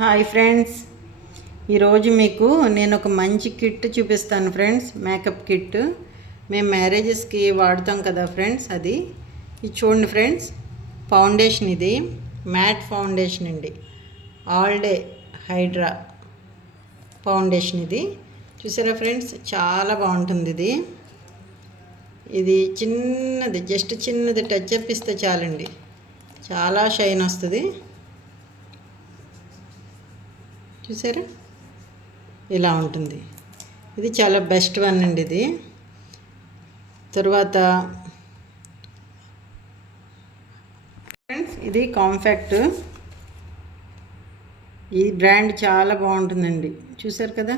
Hi friends, ఈరోజు మీకు నేను ఒక మంచి కిట్ చూపిస్తాను ఫ్రెండ్స్. మేకప్ కిట్ మేము మ్యారేజెస్కి వాడతాం కదా ఫ్రెండ్స్. ఇది చూడండి ఫ్రెండ్స్, ఫౌండేషన్. ఇది మ్యాట్ ఫౌండేషన్ అండి, ఆల్ డే హైడ్రా ఫౌండేషన్. ఇది చూసారా ఫ్రెండ్స్, చాలా బాగుంటుంది. ఇది చిన్నది, జస్ట్ చిన్నది టచ్ అప్ ఇస్తే చాలండి, చాలా షైన్ వస్తుంది. చూసారా, ఇలా ఉంటుంది. ఇది చాలా బెస్ట్ వన్ అండి. ఇది తర్వాత ఫ్రెండ్స్, ఇది కాంపాక్ట్. ఈ బ్రాండ్ చాలా బాగుంటుందండి. చూసారు కదా,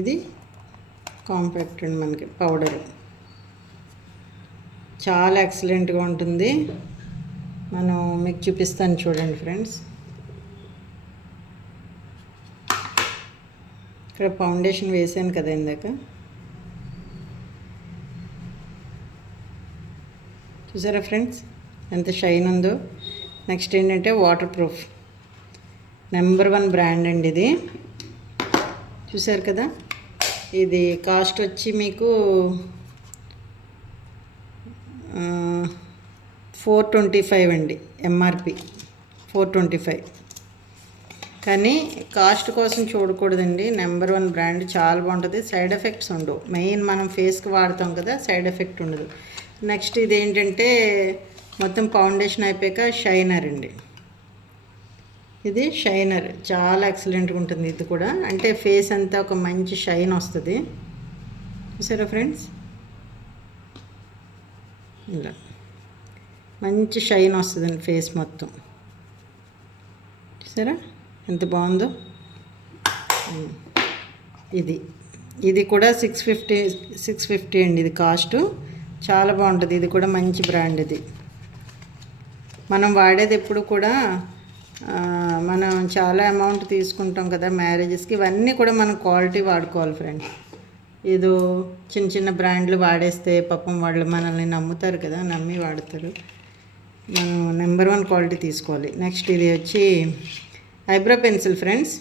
ఇది కాంపాక్ట్ అండి. మనకి పౌడర్ చాలా ఎక్సలెంట్గా ఉంటుంది. మనం మీకు చూపిస్తాను చూడండి ఫ్రెండ్స్. ఇక్కడ ఫౌండేషన్ వేసాను కదా ఇందాక, చూసారా ఫ్రెండ్స్ ఎంత షైన్ ఉందో. నెక్స్ట్ ఏంటంటే వాటర్ ప్రూఫ్, నెంబర్ 1 బ్రాండ్ అండి ఇది. చూసారు కదా, ఇది కాస్ట్ వచ్చి మీకు 425 అండి. ఎంఆర్పి 425. కానీ కాస్ట్ కోసం చూడకూడదండి. నెంబర్ 1 బ్రాండ్, చాలా బాగుంటుంది. సైడ్ ఎఫెక్ట్స్ ఉండవు. మెయిన్ మనం ఫేస్కి వాడతాం కదా, సైడ్ ఎఫెక్ట్ ఉండదు. నెక్స్ట్ ఇది ఏంటంటే మొత్తం ఫౌండేషన్ అయిపోయాక షైనర్ అండి. ఇది షైనర్ చాలా ఎక్సలెంట్గా ఉంటుంది. ఇది కూడా అంటే ఫేస్ అంతా ఒక మంచి షైన్ వస్తుంది. చూసారా ఫ్రెండ్స్, ఇలా మంచి షైన్ వస్తుందండి ఫేస్ మొత్తం. చూసారా ఎంత బాగుందో. ఇది కూడా 650 అండి. ఇది కాస్ట్ చాలా బాగుంటుంది. ఇది కూడా మంచి బ్రాండ్. ఇది మనం వాడేది ఎప్పుడు కూడా మనం చాలా అమౌంట్ తీసుకుంటాం కదా మ్యారేజెస్కి. ఇవన్నీ కూడా మనం క్వాలిటీ వాడుకోవాలి ఫ్రెండ్స్. ఏదో చిన్న చిన్న బ్రాండ్లు వాడేస్తే పాపం వాళ్ళు మనల్ని నమ్ముతారు కదా, నమ్మి వాడతారు. మనం నెంబర్ 1 క్వాలిటీ తీసుకోవాలి. నెక్స్ట్ ఇది వచ్చి ఐబ్రో పెన్సిల్ ఫ్రెండ్స్.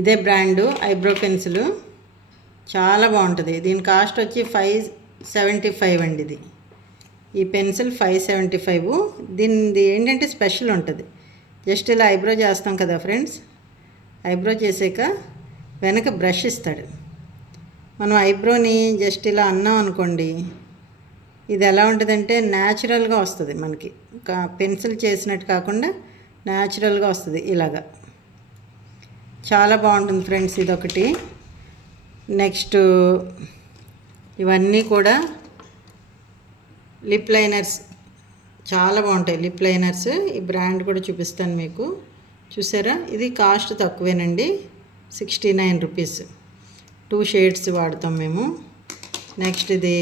ఇదే బ్రాండు ఐబ్రో పెన్సిల్, చాలా బాగుంటుంది. దీని కాస్ట్ వచ్చి 575 అండి. ఇది ఈ పెన్సిల్ 575. దీనిది ఏంటంటే స్పెషల్ ఉంటుంది. జస్ట్ ఇలా ఐబ్రో చేస్తాం కదా ఫ్రెండ్స్, ఐబ్రో చేసాక వెనక బ్రష్ ఇస్తాడు. మనం ఐబ్రోని జస్ట్ ఇలా అన్నాం అనుకోండి, ఇది ఎలా ఉంటుందంటే న్యాచురల్గా వస్తుంది మనకి. పెన్సిల్ చేసినట్టు కాకుండా న్యాచురల్గా వస్తుంది ఇలాగా. చాలా బాగుంటుంది ఫ్రెండ్స్, ఇదొకటి. నెక్స్ట్ ఇవన్నీ కూడా లిప్ లైనర్స్, చాలా బాగుంటాయి లిప్ లైనర్స్. ఈ బ్రాండ్ కూడా చూపిస్తాను మీకు. చూసారా, ఇది కాస్ట్ తక్కువేనండి, 69 రూపీస్. 2 షేడ్స్ వాడతాం మేము. నెక్స్ట్ ఇది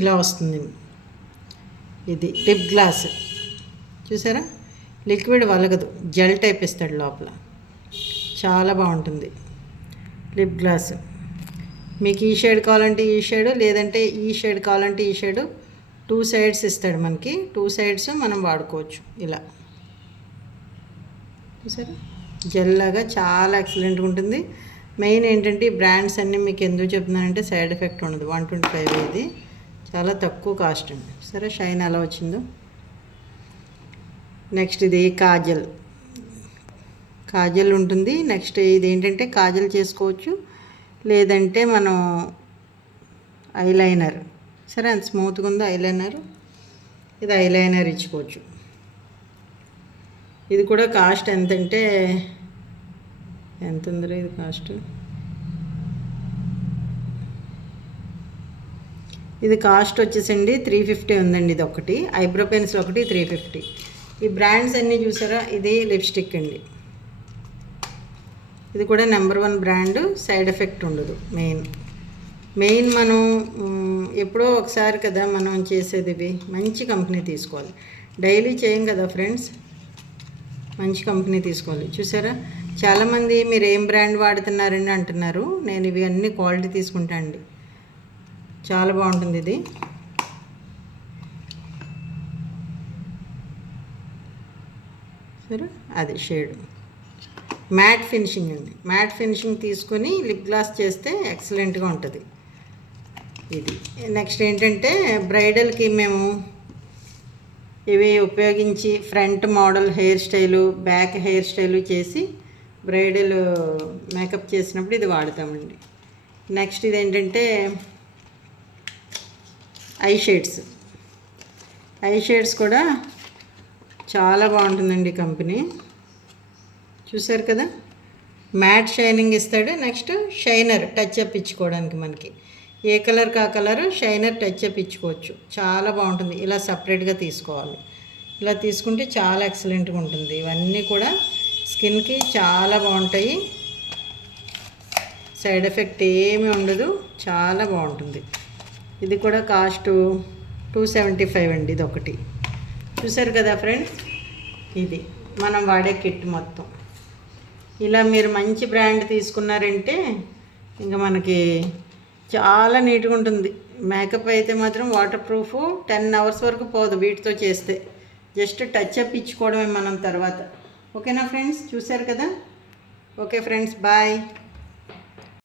ఇలా వస్తుంది. ఇది లిప్ గ్లాస్. చూసారా, లిక్విడ్ వలగదు, జెల్ టైప్ ఇస్తాడు లోపల. చాలా బాగుంటుంది లిప్ గ్లాస్. మీకు ఈ షేడ్ కావాలంటే ఈ షేడు, లేదంటే ఈ షేడ్ కావాలంటే ఈ షేడు. 2 సైడ్స్ ఇస్తాడు మనకి. 2 సైడ్స్ మనం వాడుకోవచ్చు ఇలా. చూసారా, జెల్ లాగా చాలా ఎక్సలెంట్గా ఉంటుంది. మెయిన్ ఏంటంటే ఈ బ్రాండ్స్ అన్నీ మీకు ఎందుకు చెప్తున్నానంటే సైడ్ ఎఫెక్ట్ ఉండదు. 125. ఇది చాలా తక్కువ కాస్ట్ అండి. సరే, షైన్ ఎలా వచ్చిందో. నెక్స్ట్ ఇది కాజల్ ఉంటుంది. నెక్స్ట్ ఇది ఏంటంటే కాజల్ చేసుకోవచ్చు, లేదంటే మనం ఐలైనర్. సరే, అంత స్మూత్గా ఉందో ఐలైనర్. ఇది ఐలైనర్ ఇచ్చుకోవచ్చు. ఇది కూడా కాస్ట్ ఎంతంటే ఎంత ఉందో ఇది కాస్ట్. ఇది కాస్ట్ వచ్చేసండి 350 ఉందండి. ఇది ఒకటి ఐబ్రో పెన్సిల్, ఒకటి 350. ఈ బ్రాండ్స్ అన్నీ చూసారా. ఇది లిప్స్టిక్ అండి. ఇది కూడా నెంబర్ 1 బ్రాండ్, సైడ్ ఎఫెక్ట్ ఉండదు. మెయిన్ మనం ఎప్పుడో ఒకసారి కదా మనం చేసేది. ఇవి మంచి కంపెనీ తీసుకోవాలి, డైలీ చేయం కదా ఫ్రెండ్స్. మంచి కంపెనీ తీసుకోవాలి. చూసారా, చాలామంది మీరు ఏం బ్రాండ్ వాడుతున్నారని అంటున్నారు. నేను ఇవి అన్నీ క్వాలిటీ తీసుకుంటా అండి. చాలా బాగుంటుంది ఇది. సరే, అది షేడ్ మ్యాట్ ఫినిషింగ్ అండి. మ్యాట్ ఫినిషింగ్ తీసుకొని లిప్ గ్లాస్ చేస్తే ఎక్సలెంట్గా ఉంటుంది ఇది. నెక్స్ట్ ఏంటంటే బ్రైడల్కి మేము ఇవి ఉపయోగించి front model hair style, back hair style చేసి బ్రైడల్ మేకప్ చేసినప్పుడు ఇది వాడతామండి. నెక్స్ట్ ఇది ఏంటంటే ఐ షేడ్స్ కూడా చాలా బాగుంటుందండి కంపెనీ. చూసారు కదా, మ్యాట్ షైనింగ్ ఇస్తాడు. నెక్స్ట్ షైనర్ టచ్ అప్ ఇచ్చుకోవడానికి మనకి ఏ కలర్ కా కలర్ షైనర్ టచ్ అప్ ఇచ్చుకోవచ్చు. చాలా బాగుంటుంది. ఇలా సపరేట్గా తీసుకోవాలి. ఇలా తీసుకుంటే చాలా ఎక్సలెంట్గా ఉంటుంది. ఇవన్నీ కూడా స్కిన్కి చాలా బాగుంటాయి. సైడ్ ఎఫెక్ట్ ఏమీ ఉండదు. చాలా బాగుంటుంది. ఇది కూడా కాస్ట్ 275 అండి. ఇది ఒకటి. చూసారు కదా ఫ్రెండ్స్, ఇది మనం వాడే కిట్ మొత్తం. ఇలా మీరు మంచి బ్రాండ్ తీసుకున్నారంటే ఇంకా మనకి చాలా నీట్గా ఉంటుంది. మేకప్ అయితే మాత్రం వాటర్ ప్రూఫ్ 10 అవర్స్ వరకు పోదు వీటితో చేస్తే. జస్ట్ టచ్ అప్ ఇచ్చుకోవడమే మనం తర్వాత. ఓకేనా ఫ్రెండ్స్, చూసారు కదా. Okay friends, bye.